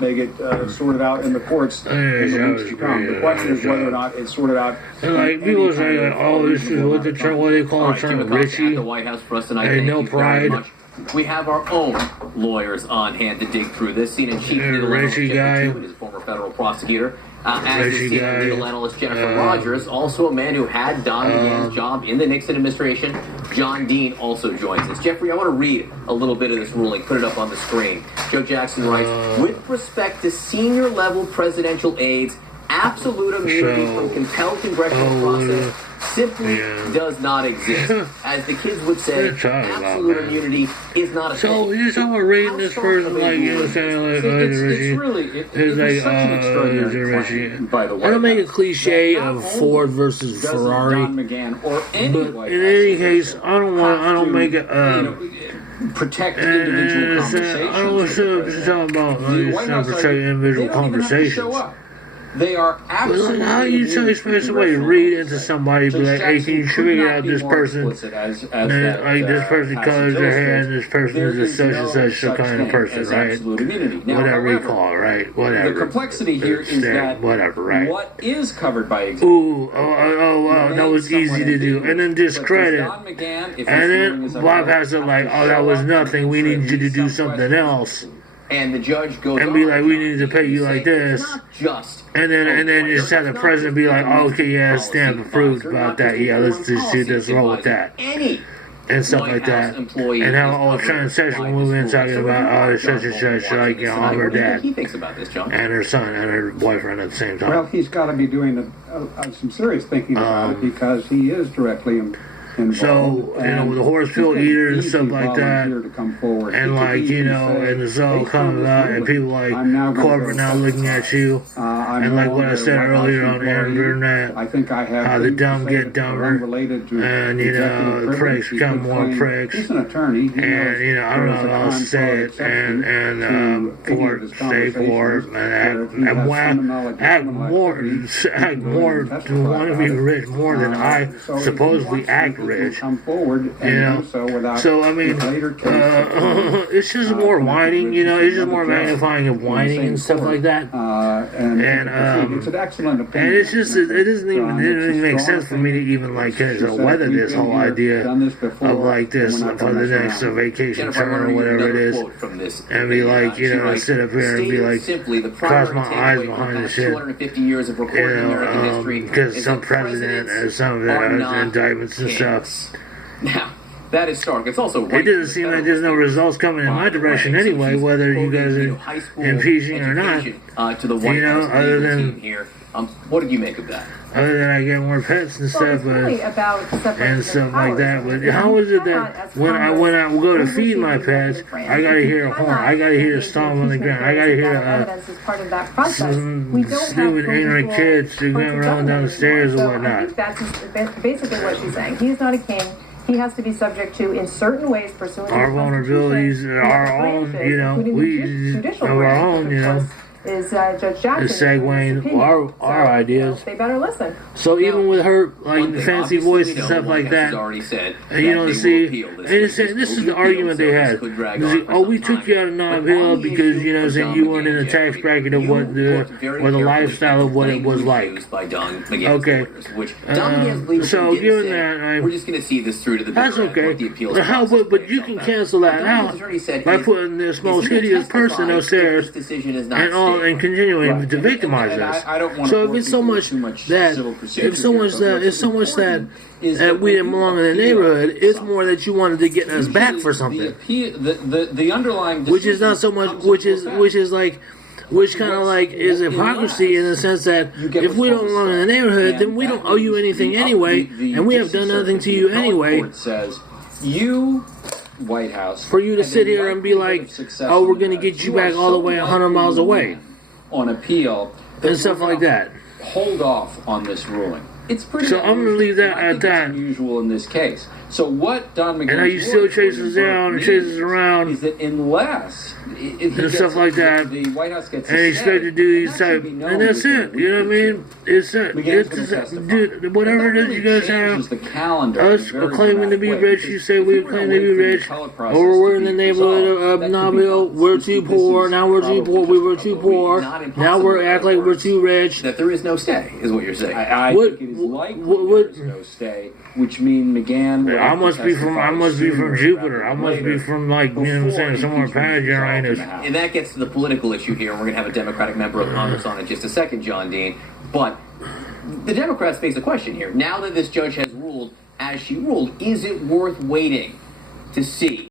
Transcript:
may get sorted out in the courts in the weeks to come. The question is whether or not it's sorted out. And like people say, like, oh, this is what the term, what they call the term, Richie. The White House for us tonight. And no pride. We have our own lawyers on hand to dig through this. CNN chief legal analyst Jeffrey is a former federal prosecutor. As is CNN legal analyst Jennifer Rogers, also a man who had Don McGahn's job in the Nixon administration. John Dean also joins us. Jeffrey, I want to read a little bit of this ruling. Put it up on the screen. Joe Jackson writes, with respect to senior level presidential aides, absolute immunity from compelled congressional process simply does not exist. As the kids would say, absolute immunity is not a thing. So you're talking about rating this person like, you know, saying like, It's really, it's like, such an extraordinary claim by the White House. I don't make a cliche of Ford versus Ferrari, Don McGahn or any but in any case, I don't make it, protect individual conversations. I don't want to talk about protect individual conversations. They are absolutely. But how you expect somebody to read into somebody, be like, hey, can you figure out this person? And like this person colors their hair, and this person is a such and such kind of person, right? Whatever you call it, right? Whatever. The complexity here is that whatever, right? What is covered by executive? Wow, that was easy to do, and then discredit, and then bypass it like, oh, that was nothing. We need you to do something else. And the judge goes and be like, we need to pay you like this. And then you just have the president be like, oh, okay, yeah, stamp approved about that. Yeah, let's just do this, roll with that. And stuff like that. And have all transsexual movement talking about, oh, such and such, like, you know, her dad. And her son and her boyfriend at the same time. Well, he's got to be doing some serious thinking about it because he is directly involved. So, you know, with the Horsfield eater and stuff like that, and like, you know, and it's all coming out, and people like corporate now looking at you, and like what I said earlier on the internet, how the dumb get dumber, and, you know, the pricks become more pricks, and, you know, I don't know how else to say it, and stay for it, and act more, to want to be rich more than I supposedly act rich. Come forward, and you know, so I mean, it's just more whining, you know, it's just more magnifying of whining and stuff like that. And it's an excellent opinion. And it's just, it doesn't even make sense for me to even like weather this whole idea of like this for the next vacation term or whatever it is, and be like, you know, sit up here and be like, cross my eyes behind the shit, you know, because some president or some indictments and stuff. Now, that is stark. It's also it doesn't seem like there's no results coming in my direction anyway, whether you guys are impeaching or not. You know, other than here. What did you make of that? Other than I get more pets and stuff, and stuff like that. But how is it that when I go to feed my pets, I gotta hear a horn, I gotta hear a stomp on the ground, I gotta hear some stupid ignorant kids going around down the stairs or whatnot. That's basically what she's saying. He's not a king. He has to be subject to, in certain ways, pursuant our vulnerabilities, our own, you know, we of our own, you know. Is Judge Jackson is segueing our ideas. They better listen. So even with her like fancy voice and stuff like that, and you know, see, and this is the argument they had. See, oh, we took you out of non-appeal because you know, saying you weren't in the tax bracket of what the lifestyle of what it was like. Okay, so given that, we're just going to see this through to the. That's okay. But you can cancel that out by putting this most hideous person upstairs and all. And continuing to victimize us. So if it's so much that we didn't belong in the neighborhood, it's more that you wanted to get us back for something. The underlying, which is not so much, which kind of like is hypocrisy in the sense that if we don't belong in the neighborhood, then we don't owe you anything anyway, and we have done nothing to you anyway. White House for you to sit here and be like, oh, we're going to get you back all the way 100 miles away on appeal and stuff like that. Hold off on this ruling. It's pretty. So I'm gonna leave that at that. Unusual in this case. So what Don McGahn And how you still chases down and chases around is that unless and stuff like that, the White House gets and expect to do these type, and that's it. You know what I mean? It's dude, whatever it is you guys have. Us claiming to be rich, you say we claim to be rich, or we're in the neighborhood of Nabil, we're too poor. Now we're too poor. We were too poor. Now we're act like we're too rich. That there is no stay, is what you're saying. I think it is likely there's no stay, which means McGahn. I must be from Jupiter. I must be from, like, you know what I'm saying, somewhere past Uranus. And that gets to the political issue here, and we're going to have a Democratic member of Congress on in just a second, John Dean. But the Democrats face a question here. Now that this judge has ruled as she ruled, is it worth waiting to see